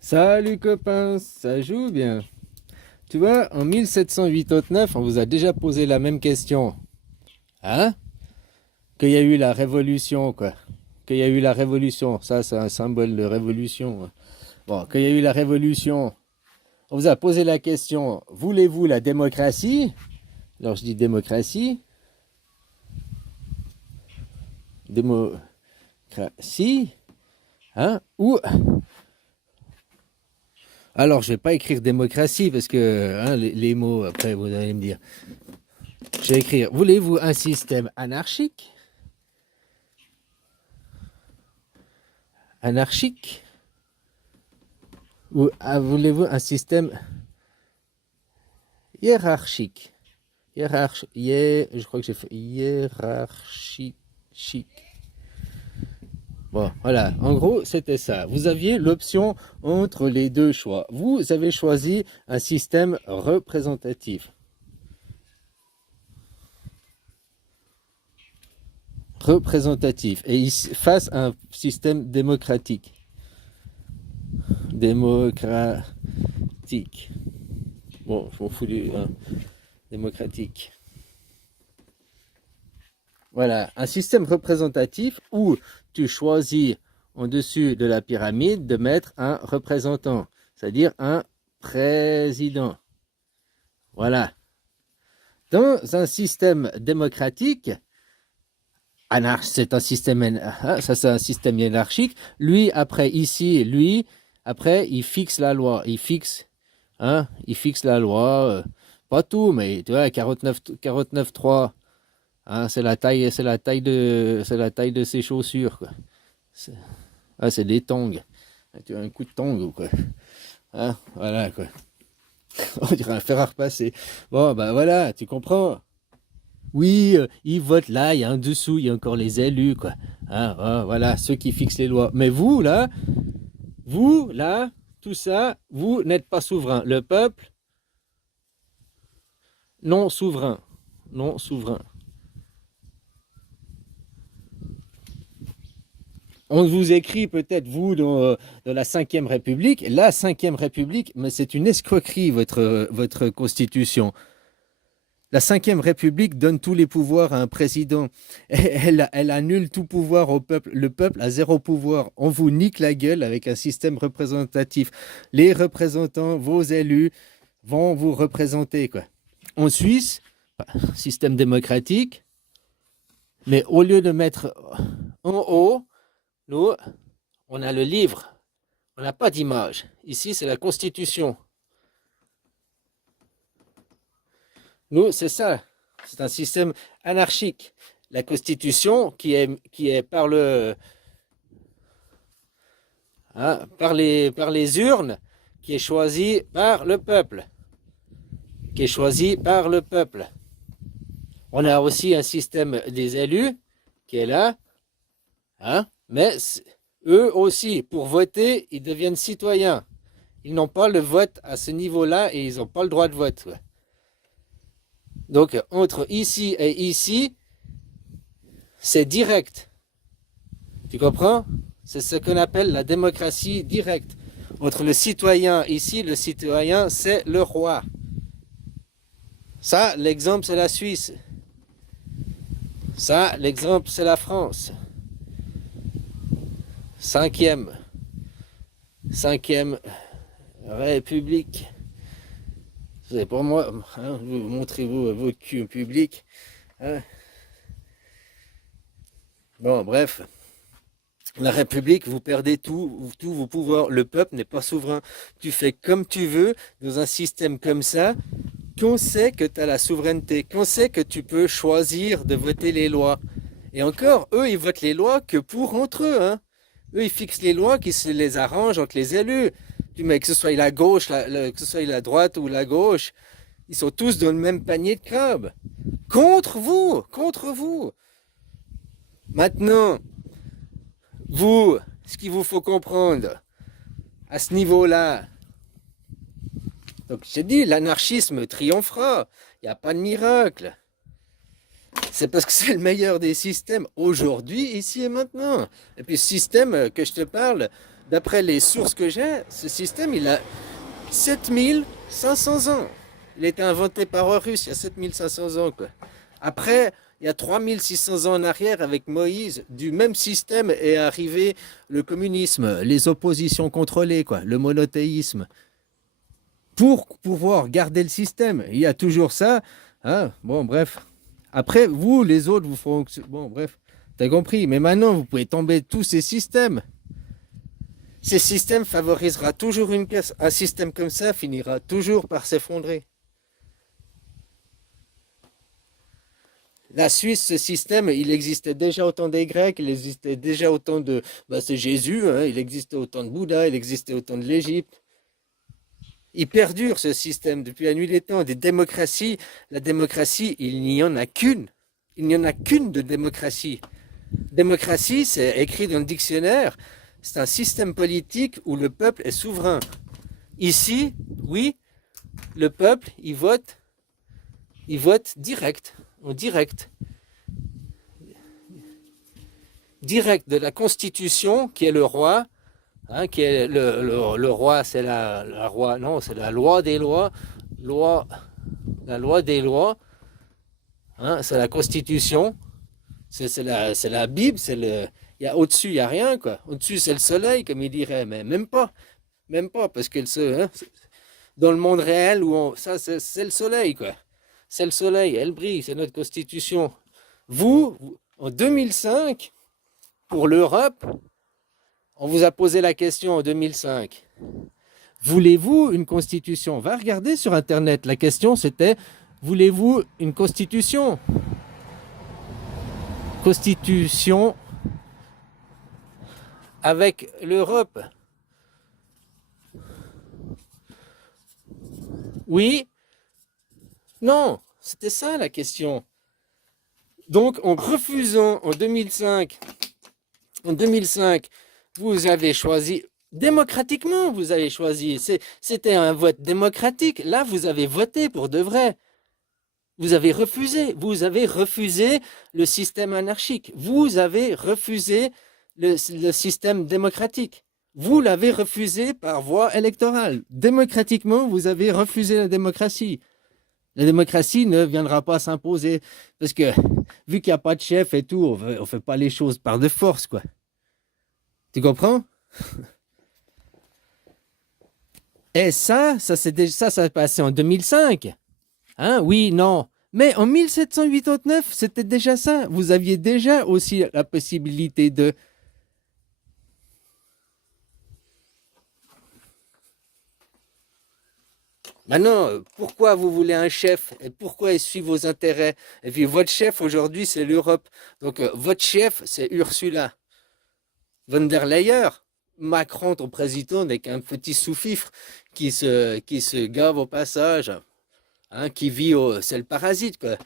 Salut copains, ça joue bien. Tu vois, en 1789, on vous a déjà posé la même question. Hein? Qu'il y a eu la révolution, quoi. Qu'il y a eu la révolution. Ça, c'est un symbole de révolution, hein. Bon, qu'il y a eu la révolution. On vous a posé la question, voulez-vous la démocratie? Alors je dis démocratie. Démocratie. Hein? Ou... Alors, je vais pas écrire démocratie parce que hein, les mots, après, vous allez me dire. Je vais écrire, voulez-vous un système anarchique? Anarchique? Ou voulez-vous un système hiérarchique? Je crois que j'ai fait hiérarchique. Bon, voilà. En gros, c'était ça. Vous aviez l'option entre les deux choix. Vous avez choisi un système représentatif. Représentatif. Et face à un système démocratique. Démocratique. Bon, je m'en fous du hein, démocratique. Voilà, un système représentatif où tu choisis en dessus de la pyramide de mettre un représentant, c'est-à-dire un président. Voilà. Dans un système démocratique, c'est un système, ça c'est un système hiérarchique. Lui, après, ici, lui, après, il fixe la loi. Il fixe la loi. Pas tout, mais tu vois, 49.3. Hein, c'est la taille de ses chaussures, quoi. C'est, c'est des tongs. Tu as un coup de tong ou quoi. Hein, voilà, quoi. On dirait un fer à repasser. Bon, bah voilà, tu comprends. Oui, ils votent là, il y a un dessous, il y a encore les élus, quoi. Hein, voilà, ceux qui fixent les lois. Mais vous, là, tout ça, vous n'êtes pas souverain. Le peuple, non souverain. Non souverain. On vous écrit peut-être, vous, dans la Cinquième République. La Cinquième République, mais c'est une escroquerie, votre constitution. La Cinquième République donne tous les pouvoirs à un président. Elle annule tout pouvoir au peuple. Le peuple a zéro pouvoir. On vous nique la gueule avec un système représentatif. Les représentants, vos élus, vont vous représenter, quoi. En Suisse, système démocratique, mais au lieu de mettre en haut, nous, on a le livre. On n'a pas d'image. Ici, c'est la Constitution. Nous, c'est ça. C'est un système anarchique. La Constitution qui est par les urnes, qui est choisie par le peuple. Qui est choisie par le peuple. On a aussi un système des élus qui est là. Hein, mais eux aussi, pour voter, ils deviennent citoyens. Ils n'ont pas le vote à ce niveau-là et ils n'ont pas le droit de vote. Ouais. Donc, entre ici et ici, c'est direct. Tu comprends? C'est ce qu'on appelle la démocratie directe. Entre le citoyen, ici, le citoyen, c'est le roi. Ça, l'exemple, c'est la Suisse. Ça, l'exemple, c'est la France. Cinquième République. C'est pour moi, hein, montrez-vous votre cul au public. Hein. Bon, bref. La République, vous perdez tous vos pouvoirs. Le peuple n'est pas souverain. Tu fais comme tu veux dans un système comme ça. Qu'on sait que tu as la souveraineté, qu'on sait que tu peux choisir de voter les lois. Et encore, eux, ils votent les lois que pour entre eux. Hein. Eux, ils fixent les lois qui se les arrangent entre les élus. Mais que ce soit la gauche, que ce soit la droite ou la gauche, ils sont tous dans le même panier de crabes. Contre vous, contre vous. Maintenant, vous, ce qu'il vous faut comprendre à ce niveau-là, donc j'ai dit, l'anarchisme triomphera. Il n'y a pas de miracle. C'est parce que c'est le meilleur des systèmes aujourd'hui, ici et maintenant. Et puis ce système que je te parle, d'après les sources que j'ai, ce système, il a 7500 ans. Il a été inventé par un Russe il y a 7500 ans, quoi. Après, il y a 3600 ans en arrière, avec Moïse, du même système est arrivé le communisme, les oppositions contrôlées, quoi, le monothéisme. Pour pouvoir garder le système, il y a toujours ça. Hein. Bon, bref. Après, vous, les autres, vous feront... Bon, bref, t'as compris. Mais maintenant, vous pouvez tomber tous ces systèmes. Ces systèmes favorisera toujours une classe. Un système comme ça finira toujours par s'effondrer. La Suisse, ce système, il existait déjà au temps des Grecs, il existait déjà au temps de... Bah, c'est Jésus, hein, il existait au temps de Bouddha, il existait au temps de l'Égypte. Il perdure ce système depuis la nuit des temps. Des démocraties, la démocratie, il n'y en a qu'une. Il n'y en a qu'une de démocratie. Démocratie, c'est écrit dans le dictionnaire, c'est un système politique où le peuple est souverain. Ici, oui, le peuple, il vote direct, en direct. Direct de la Constitution, qui est le roi, hein, qui est le roi, c'est la roi, non, c'est la loi des lois, la loi des lois, hein, c'est la Constitution, c'est la Bible, il y a au-dessus, il n'y a rien, quoi. Au-dessus, c'est le soleil, comme il dirait, mais même pas, parce que hein, dans le monde réel, ça, c'est le soleil, quoi. C'est le soleil, elle brille, c'est notre Constitution. Vous, en 2005, pour l'Europe, on vous a posé la question en 2005. Voulez-vous une constitution? Va regarder sur Internet. La question c'était, voulez-vous une constitution? Constitution avec l'Europe. Oui? Non? C'était ça la question. Donc en refusant en 2005, vous avez choisi, démocratiquement vous avez choisi, c'était un vote démocratique, là vous avez voté pour de vrai. Vous avez refusé le système anarchique, vous avez refusé le système démocratique. Vous l'avez refusé par voie électorale. Démocratiquement, vous avez refusé la démocratie. La démocratie ne viendra pas s'imposer. Parce que, vu qu'il n'y a pas de chef et tout, on ne fait pas les choses par de force, quoi. Tu comprends? Et ça s'est passé en 2005. Hein? Oui, non. Mais en 1789, c'était déjà ça. Vous aviez déjà aussi la possibilité de... Maintenant, pourquoi vous voulez un chef et pourquoi il suit vos intérêts? Et puis votre chef aujourd'hui, c'est l'Europe. Donc votre chef, c'est Ursula von der Leyen. Macron, ton président, n'est qu'un petit sous-fifre qui se gave au passage, hein, c'est le parasite, quoi.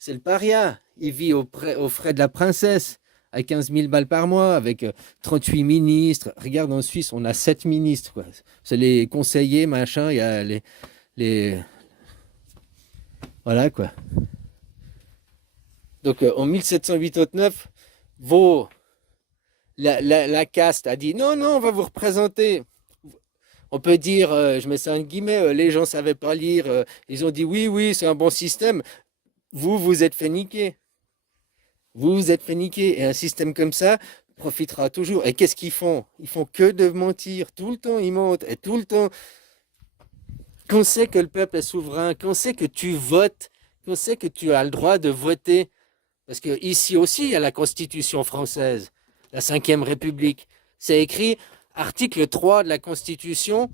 C'est le paria. Il vit aux frais de la princesse, à 15 000 balles par mois, avec 38 ministres. Regarde, en Suisse, on a 7 ministres, quoi. C'est les conseillers, machin, il y a les... Voilà, quoi. Donc, en 1789, la caste a dit, non, non, on va vous représenter. On peut dire, je mets ça en guillemets, les gens ne savaient pas lire, ils ont dit, oui, oui, c'est un bon système. Vous êtes fait niquer. Vous vous êtes fait niquer. Et un système comme ça profitera toujours. Et qu'est-ce qu'ils font? Ils font que de mentir. Tout le temps, ils mentent. Et tout le temps, qu'on sait que le peuple est souverain, qu'on sait que tu votes, qu'on sait que tu as le droit de voter. Parce que ici aussi, il y a la Constitution française, la 5e République. C'est écrit, article 3 de la Constitution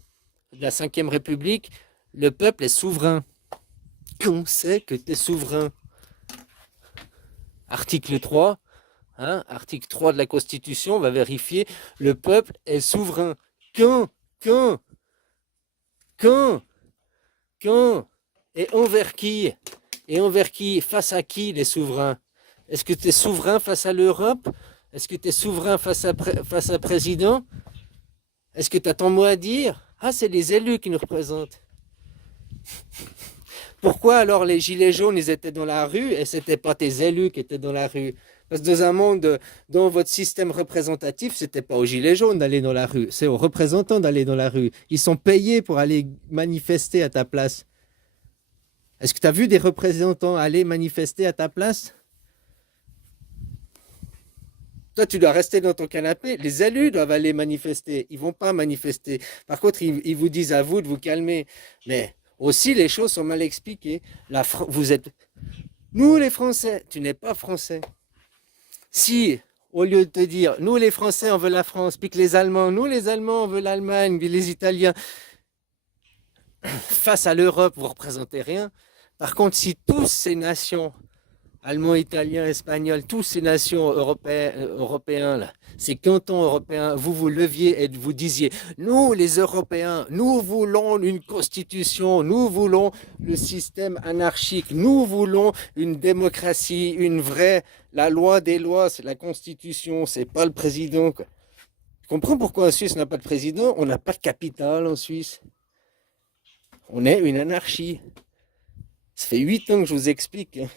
de la 5e République, le peuple est souverain. Qu'on sait que tu es souverain. Article 3, hein, article 3 de la Constitution, on va vérifier, le peuple est souverain. Quand et envers qui? Et envers qui? Face à qui les souverains? Est-ce que tu es souverain face à l'Europe? Est-ce que tu es souverain face à président? Est-ce que tu as ton mot à dire? Ah, c'est les élus qui nous représentent. Pourquoi alors les gilets jaunes, ils étaient dans la rue et c'était pas tes élus qui étaient dans la rue? Parce que dans un monde, dans votre système représentatif, c'était pas aux gilets jaunes d'aller dans la rue, c'est aux représentants d'aller dans la rue. Ils sont payés pour aller manifester à ta place. Est-ce que tu as vu des représentants aller manifester à ta place? Toi, tu dois rester dans ton canapé. Les élus doivent aller manifester. Ils vont pas manifester. Par contre, ils vous disent à vous de vous calmer. Mais aussi, les choses sont mal expliquées. Vous êtes... Nous, les Français, tu n'es pas Français. Si, au lieu de te dire, nous, les Français, on veut la France, puis que les Allemands, nous, les Allemands, on veut l'Allemagne, puis les Italiens, face à l'Europe, vous ne représentez rien. Par contre, si toutes ces nations, Allemands, Italiens, Espagnols, toutes ces nations européens, là, ces cantons européens, vous vous leviez et vous disiez, nous les Européens, nous voulons une constitution, nous voulons le système anarchique, nous voulons une démocratie, une vraie, la loi des lois, c'est la constitution, c'est pas le président, quoi. Tu comprends pourquoi en Suisse on n'a pas de président? On n'a pas de capitale en Suisse. On est une anarchie. Ça fait 8 ans que je vous explique, hein.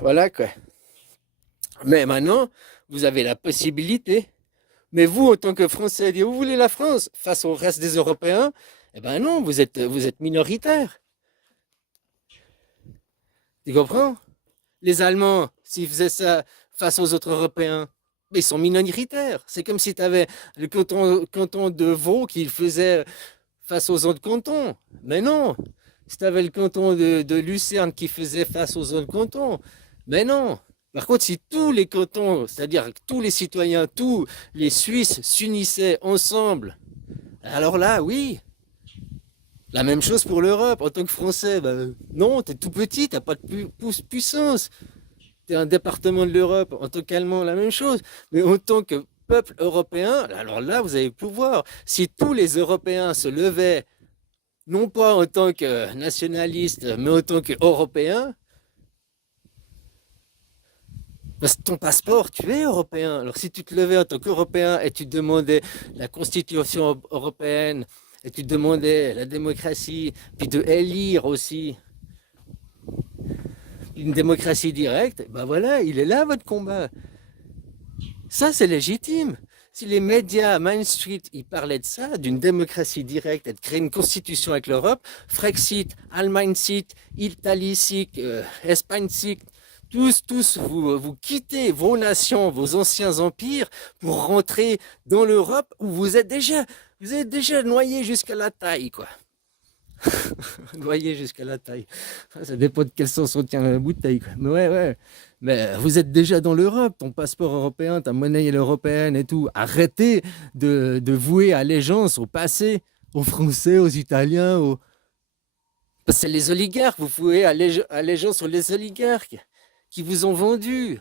Voilà quoi. Mais maintenant, vous avez la possibilité. Mais vous, en tant que Français, vous voulez la France face au reste des Européens? Eh ben non, vous êtes minoritaire. Tu comprends? Les Allemands, s'ils faisaient ça face aux autres Européens, mais ils sont minoritaires. C'est comme si tu avais le canton de Vaud qui faisait face aux autres cantons. Mais non. Si tu avais le canton de Lucerne qui faisait face aux autres cantons. Mais non. Par contre, si tous les cantons, c'est-à-dire tous les citoyens, tous les Suisses s'unissaient ensemble, alors là, oui, la même chose pour l'Europe. En tant que Français, ben, non, t'es tout petit, t'as pas de puissance. T'es un département de l'Europe. En tant qu'Allemand, la même chose. Mais en tant que peuple européen, alors là, vous avez le pouvoir. Si tous les Européens se levaient, non pas en tant que nationalistes, mais en tant qu'Européens, parce que ton passeport, tu es européen. Alors si tu te levais en tant qu'Européen et tu demandais la Constitution européenne, et tu demandais la démocratie, puis de élire aussi une démocratie directe, ben voilà, il est là votre combat. Ça, c'est légitime. Si les médias Main Street, ils parlaient de ça, d'une démocratie directe et de créer une constitution avec l'Europe, Frexit, Allemagne site, Italie site, Espagne site, tous, vous quittez vos nations, vos anciens empires pour rentrer dans l'Europe où vous êtes déjà noyé jusqu'à la taille, quoi. Noyé jusqu'à la taille. Ça dépend de quel sens on tient la bouteille, quoi. Mais ouais. Mais vous êtes déjà dans l'Europe, ton passeport européen, ta monnaie européenne et tout. Arrêtez de vouer allégeance au passé, aux Français, aux Italiens, Parce que c'est les oligarques, vous vouez allégeance aux les oligarques qui vous ont vendu.